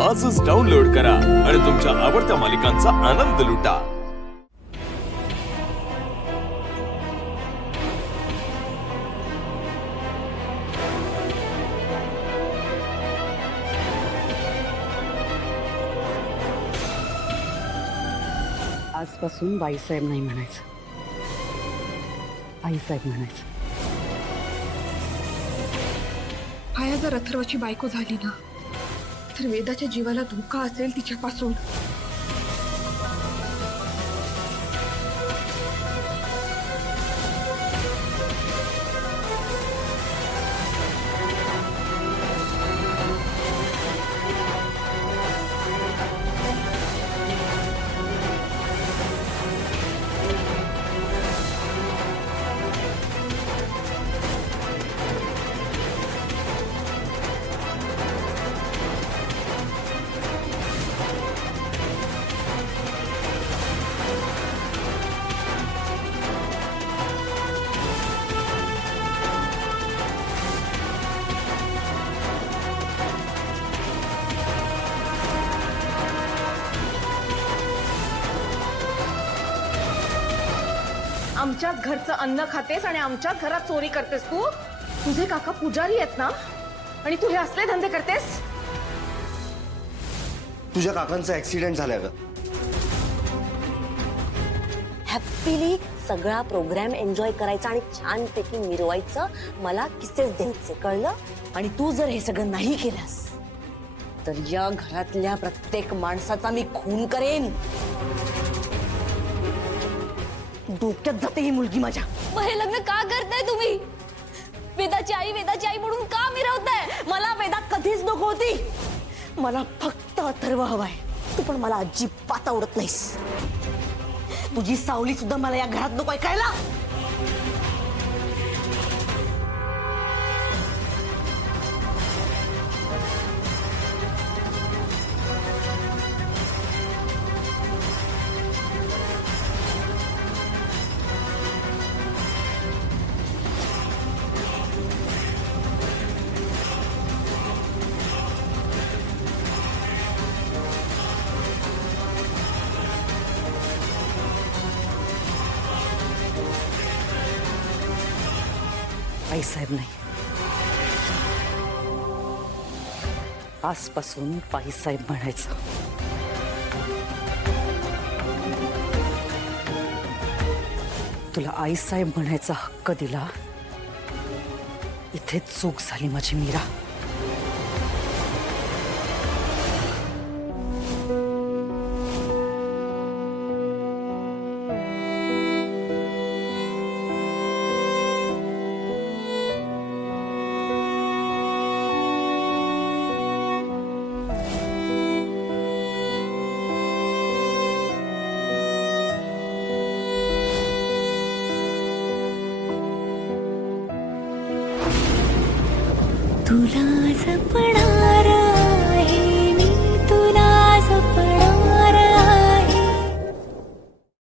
आजच डाउनलोड करा आणि तुमच्या आवडत्या मालिकांचा आनंद लुटा। आजपासून बाईसाहेब नाही म्हणायचं, आईसाहेब म्हणायचं। आया जर अथर्वची बायको झाली ना तर वेदाच्या जीवाला धोका असेल तिच्यापासून। आमच्याच घरचं अन्न खातेस आणि आमच्याच घरात चोरी करतेस तू। तुझे काका पुजारी आहेत ना, आणि तू हे असले धंदे करतेस। तुझ्या काकांचा ऍक्सिडेंट झालाय ग। हॅपीली सगळा प्रोग्राम एन्जॉय करायचा आणि छानपैकी मिरवायचं, मला किस्सेच द्यायचे, कळलं? आणि तू जर हे सगळं नाही केलंस तर या घरातल्या प्रत्येक माणसाचा मी खून करेन। डोक्यात जाते ही मुलगी माझ्या। मग हे लग्न का करताय तुम्ही? वेदाची आई म्हणून का मिरवताय? मला वेदा कधीच नको होती, मला फक्त अथर्व हवाय। तू पण मला अजिबात आवडत नाहीस, तुझी सावली सुद्धा मला या घरात नकोय, कळलं? आईसाहेब नाही, आजपासून बाईसाहेब म्हणायचं। तुला आईसाहेब म्हणायचा हक्क दिला, इथे चूक झाली माझी मीरा। तुला जपणार